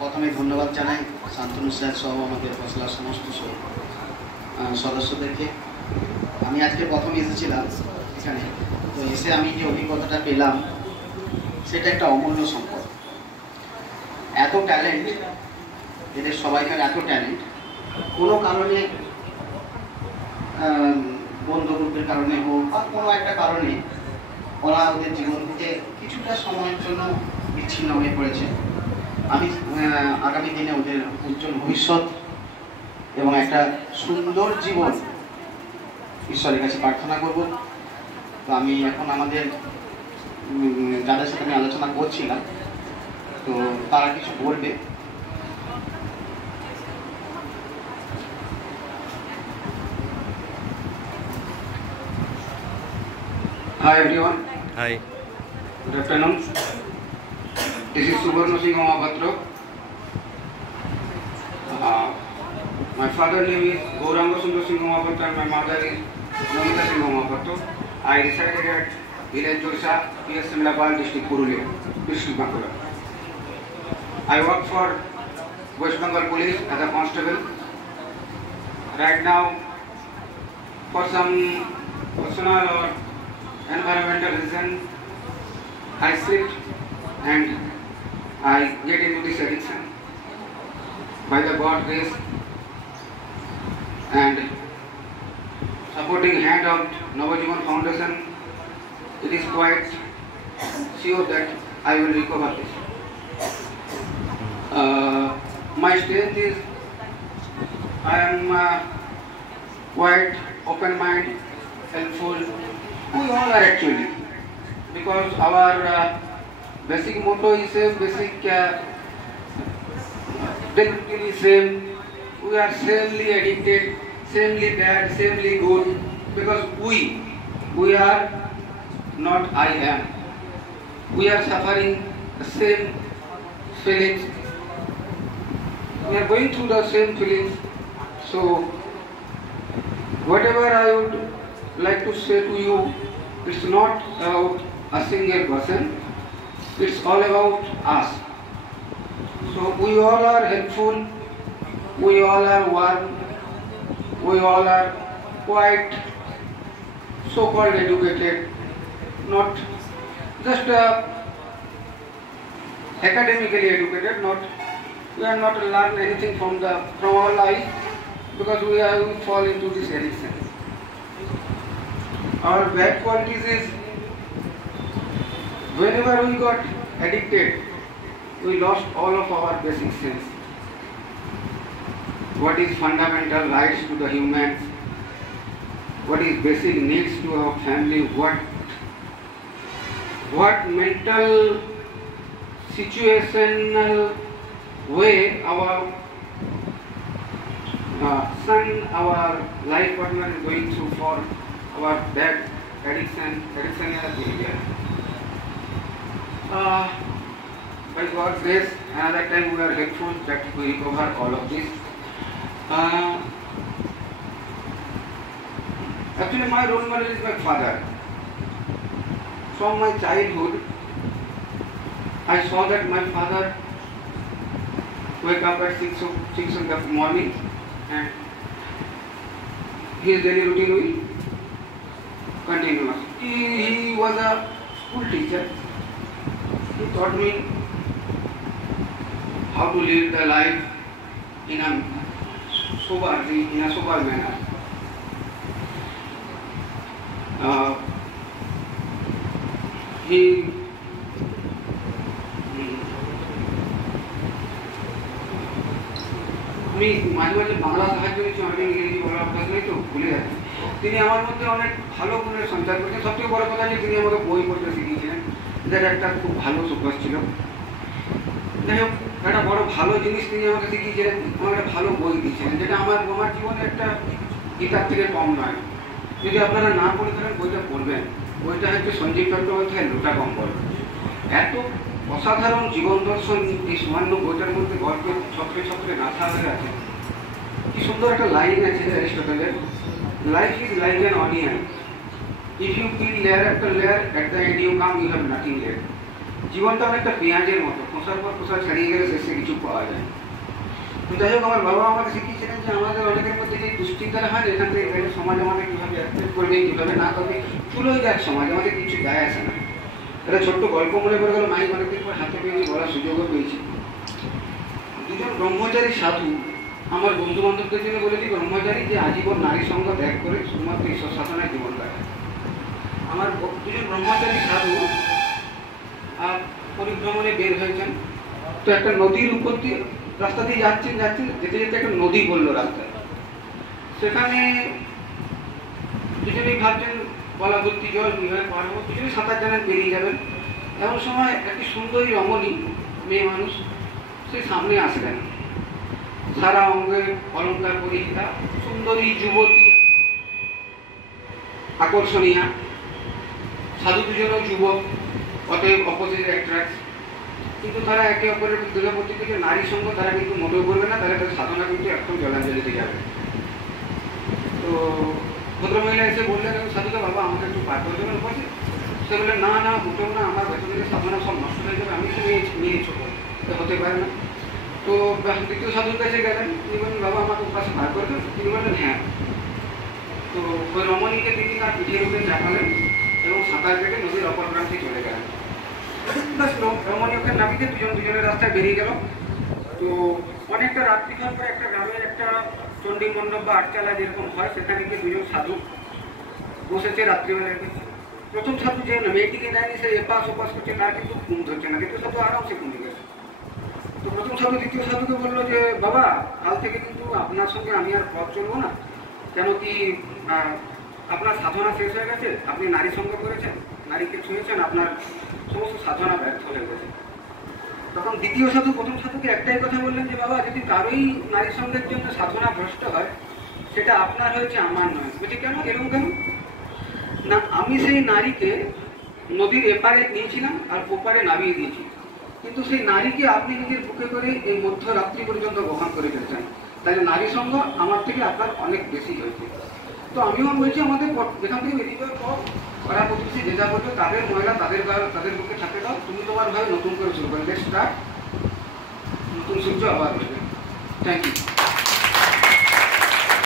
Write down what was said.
প্রথমে ধন্যবাদ জানাই শান্তনু স্যার সহ আমাদের ফসলার সমস্ত সদস্যদেরকে। আমি আজকে প্রথমে এসেছিলাম এখানে, তো এসে আমি যে অভিজ্ঞতাটা পেলাম সেটা একটা অমূল্য সম্পদ। এত ট্যালেন্ট, এদের সবাইকার এত ট্যালেন্ট, কোনো কারণে বন্ধুগ্রুপের কারণে হোক বা কোনো একটা কারণে ওরা ওদের জীবন থেকে কিছুটা সময়ের জন্য বিচ্ছিন্ন হয়ে পড়েছে। আমি আগামী দিনে ওদের উজ্জ্বল ভবিষ্যৎ এবং একটা সুন্দর জীবন ঈশ্বরের কাছে প্রার্থনা করব। তো আমি এখন আমাদের যাদের সাথে আমি আলোচনা করছিলাম, তো তারা কিছু বলবে। Hi everyone. Hi. Good afternoon. This is Subarno Singh Mahapatra. My father name is Gauranga Sundar Singh Mahapatra and my mother is Namita Singh Mahapatra. I resided at village Jorsa, PS Simlapal, district Purulia, district Bankura. I work for West Bengal Police as a constable. Right now, for some personal or environmental reason, I slipped and I get into this addiction. By the God's grace and supporting hand of Navajivan Foundation, it is quite sure that I will recover this. My strength is I am quite open-minded, helpful. We all are actually, because our basic motto is a basic technically same. We are samely addicted, samely bad, samely good, because we are not I am. We are suffering the same feelings. We are going through the same feelings. So whatever I would like to say to you, it's not about a single person, it's all about us. So we all are helpful, we all are one, we all are quite so-called educated, not just academically educated, we are not learned anything from our life, because we fall into this addiction. Our bad qualities is, whenever we got addicted, we lost all of our basic sense. What is fundamental rights to the humans? What is basic needs to our family? What mental situational way our son, our life partner is going through for our bad addiction behavior. By God's grace, another time we are helpful that we recover all of this. Actually, my role model is my father. From my childhood, I saw that my father wake up at 6 in the morning, and his daily routine will continue. He was a school teacher. He taught me how to live the life in a sober manner. আমি মাঝে মাঝে বাংলা সাহায্য নিচ্ছি, অনেক ইংরেজি বলার অভ্যাস নেই তো ভুলে যাচ্ছি। তিনি আমার মধ্যে অনেক ভালো গুণের সঞ্চার করেছেন। সবথেকে বড় কথা যে তিনি আমাকে বই পড়তে শিখিয়েছিলেন, যেটা একটা খুব ভালো অভ্যাস ছিল। যাই হোক, একটা বড় ভালো জিনিস তিনি আমাকে শিখিয়েছিলেন, আমার একটা ভালো বই দিয়েছিলেন, যেটা আমার জীবনে একটা গীতার থেকে কম নয়। যদি আপনারা না পড়ে থাকেন, বইটা পড়বেন। বইটা হচ্ছে সঞ্জীব চট্টোপাধ্যায়ের লোটা কম্বল। এত অসাধারণ জীবন দর্শন এই সামান্য বইটার মধ্যে গল্পের ছত্রে ছত্রে গাঁথা হয়ে আছে। কি সুন্দর একটা লাইন আছে অ্যারিস্টটলের, life is like an onion, if you peel layer after layer, at the end you come you have nothing left. জীবনটা অনেকটা পেঁয়াজের মতো, খোসার পর খোসা ছাড়িয়ে গেলে শেষে কিছু পাওয়া যায়। তো যাই হোক, আমার বাবা আমাকে শিখিয়েছিলেন যে আমাদের অনেকের মধ্যে যে দুশ্চিন্তাটা হয় এখান থেকে সমাজ আমাদের কীভাবে অ্যাকসেপ্ট করবে, কীভাবে না করবে, চুলোই যাক সমাজ, আমাদের কিছু যায় আসে না। একটা ছোট্ট গল্প মনে করে গেল, মাইক অনেকদিন পর হাতে পেয়েছি, বলার সুযোগও পেয়েছি। দুজন ব্রহ্মচারী সাধু আমার বন্ধু বান্ধবদের জন্য বলেছি, ব্রহ্মচারী যে আজীবন নারী সঙ্গ ত্যাগ করে শুধুমাত্র ঈশ্বর সাধনায় জীবন কাটায়। আমার দুজন ব্রহ্মচারী সাধু পরিভ্রমণে বের হয়েছেন। তো একটা নদীর উপর দিয়ে রাস্তা দিয়ে যাচ্ছেন, যেতে যেতে একটা নদী পড়লো রাস্তায়। সেখানে দুজনেই ভাবছেন গলা ভর্তি জল, কীভাবে পার হবো, দুজনেই সাঁতার জানেন, পেরিয়ে যাবেন। এমন সময় একটি সুন্দরী রমণী মেয়ে মানুষ সেই সামনে আসলেন, সারা অঙ্গে অলঙ্কার পরিহিতা, সুন্দরী যুবতী, আকর্ষণীয়। সাধু দুজনও যুবক, অতএব অপোজিট অ্যাট্রাক্ট। কিন্তু তারা একে অপরের দুর্গাপতি থেকে নারী সঙ্গ তারা কিন্তু মোটেও করবে না, তারা তাদের সাধনা কিন্তু একদম জলাঞ্জলিতে যাবে। তো ভদ্রমহিলা এসে বললেন সাধুকে, বাবা আমাকে একটু পার করে দেবেন বলছে। সে বললেন, না না মোটেও না, আমার ভেতরে সাধনা সব নষ্ট হয়ে যাবে, আমি তো নিয়েছো হতে পারে না। তো দ্বিতীয় সাধুর কাছে গেলেন, তিনি বললেন, বাবা আমাকে পাশে পার করে দেবেন। তিনি বললেন, হ্যাঁ। তো ওই রমণীকে তিনি তার পিঠের উপরে চাপালেন এবং সাঁতার কেটে নদীর অপর প্রান্তে চলে গেলেন। রমণী ওখানে নামিতে দুজনের রাস্তায় বেরিয়ে গেল। তো অনেকটা রাত্রি খাওয়ার পরে একটা গ্রামের একটা চণ্ডী মণ্ডপ বা আটচালা যেরকম হয়, সেখানে গিয়ে দুজন সাধু বসেছে রাত্রিবেলায়। প্রথম সাধু যে মেয়েটিকে নেয়নি, সে এপাশ ওপাশ করছে, তার কিন্তু ঘুম ধরছে না, দ্বিতীয় সাধু আরামসে ঘুমিয়ে গেছে। তো প্রথম সাধু দ্বিতীয় সাধুকে বললো যে, বাবা কাল থেকে কিন্তু আপনার সঙ্গে আমি আর পথ চলবো না, কেন কি আপনার সাধনা শেষ হয়ে গেছে, আপনি নারী সঙ্গ করেছেন, নারীকে ছুঁয়েছেন, আপনার সমস্ত সাধনা ব্যর্থ হয়ে গেছে। তখন দ্বিতীয় সাধু প্রথম সাধুকে একটাই কথা বললেন যে, বাবা যদি তারই নারী সঙ্গের জন্য সাধনা ভ্রষ্ট হয়, সেটা আপনার হয়েছে, আমার নয়। বলছি কেন, এরকম কেন? না, আমি সেই নারীকে নদীর এপারে নিয়েছিলাম আর ওপারে নামিয়ে দিয়েছি, কিন্তু সেই নারীকে আপনি নিজের বুকে করে এই মধ্যরাত্রি পর্যন্ত বহন করে ফেলছেন, তাহলে নারী সঙ্গ আমার থেকে আপনার অনেক বেশি হয়েছে। তো আমিও বলছি, আমাদের এখান থেকে বেরিয়ে যাওয়ার পর পাড়া প্রতিবেশী যে যা বলবে, তাদের মহিলা তাদের বুকে থাকতে দাও, তুমি তোমার ভাবে নতুন করে শুরু করে, লেটস স্টার্ট, নতুন সূর্য আবার হবে। Thank you.